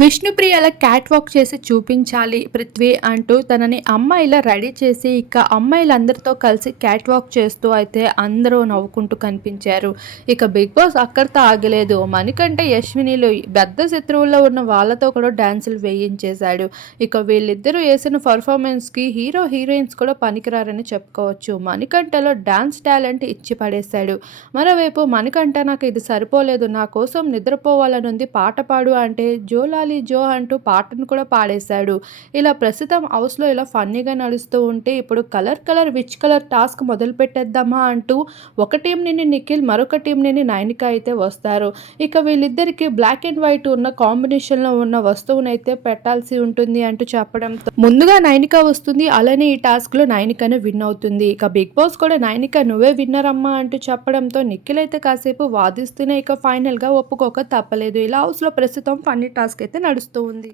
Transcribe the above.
విష్ణుప్రియల cat walk చేసి చూపించాలి. పృథ్వీ అంటూ తనని అమ్మాయిలా రెడీ చేసి ఇక అమ్మాయిలందరితో కలిసి క్యాట్ వాక్ చేస్తూ అయితే అందరూ నవ్వుకుంటూ కనిపించారు. ఇక బిగ్ బాస్ అక్కడితో ఆగలేదు. మణికంటే యశ్వినిలు పెద్ద శత్రువుల్లో ఉన్న వాళ్ళతో కూడా డ్యాన్సులు వేయించేశాడు. ఇక వీళ్ళిద్దరూ వేసిన పర్ఫార్మెన్స్కి హీరో హీరోయిన్స్ కూడా పనికిరారని చెప్పుకోవచ్చు. మణికంఠలో డ్యాన్స్ టాలెంట్ ఇచ్చి పడేశాడు. మరోవైపు మణికంఠ నాకు ఇది సరిపోలేదు. నా కోసం నిద్రపోవాలనుంది. పాట పాడు అంటే జోలా జోలాలి జో అంటూ పాటను కూడా పాడేశాడు. ఇలా ప్రస్తుతం హౌస్లో ఇలా ఫన్నీగా నడుస్తూ ఉంటే ఇప్పుడు colour colour which colour task మొదలు పెట్టేద్దామా అంటూ ఒక టీం నుండి నిఖిల్ మరొక టీం నుండి నైనిక అయితే వస్తారు. ఇక వీళ్ళిద్దరికి బ్లాక్ అండ్ వైట్ ఉన్న కాంబినేషన్లో ఉన్న వస్తువునైతే పెట్టాల్సి ఉంటుంది అంటూ చెప్పడంతో ముందుగా నైనిక వస్తుంది. అలానే ఈ టాస్క్లో నైనికను విన్ అవుతుంది. ఇక బిగ్ బాస్ కూడా నైనిక నువ్వే విన్నర్ అమ్మా అంటూ చెప్పడంతో నిఖిల్ అయితే కాసేపు వాదిస్తూనే ఇక ఫైనల్గా ఒప్పుకోక తప్పలేదు. ఇలా హౌస్లో ప్రస్తుతం ఫన్నీ టాస్క్ అయితే అయితే నడుస్తూ ఉంది.